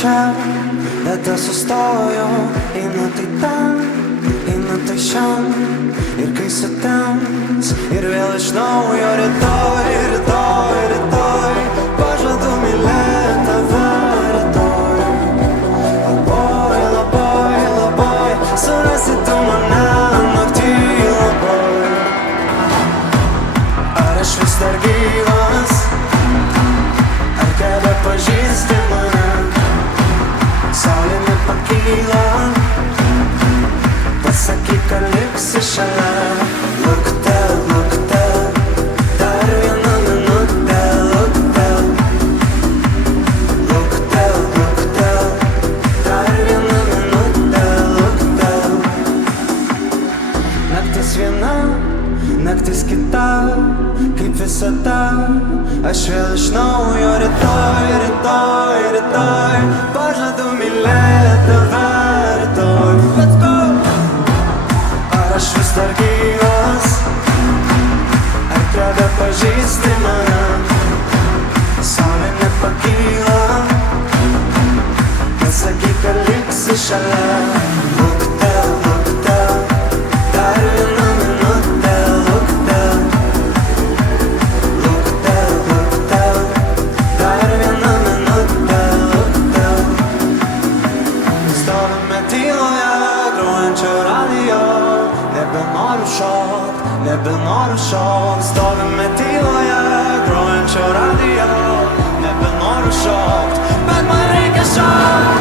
čia, bet aš sustoju. Einu tai ten, einu tai šiam. Ir kai sutems, ir vėl iš naujo rytoj, rytoj, rytoj. Pažadu mylėti tave rytoj. Labai, labai, labai surasi tu mane naktį labai. Ar aš vis dar gyvas? Ar tebe pažįsti mane? Saulė nepakyla. Pasakyk, ar liksi šalia. Luktel, luktel, dar vieną minutę. Luktel, luktel, luktel, dar vieną minutę. Luktel. Naktis viena, naktis kita, kaip visada. Aš vėl iš naujo rytoj, rytoj, rytoj. Pažadu mylėti tave rytoj. Let's go! Ar aš vis dar gyvas? Ar tebe pažįsti mane? Saulė nepakyla. Pasakyk, ar liksi šalia. Luktel, luktel, dar vieną minutę. Luktel, luktel, luktel, dar vieną minutę. Luktel. Stovime tyloje, grojančio radijo. Nebenoriu šokt, nebenoriu šokt. Stovime tyloje, grojančio radijo. Nebenoriu šokt, bet man reikia šokt.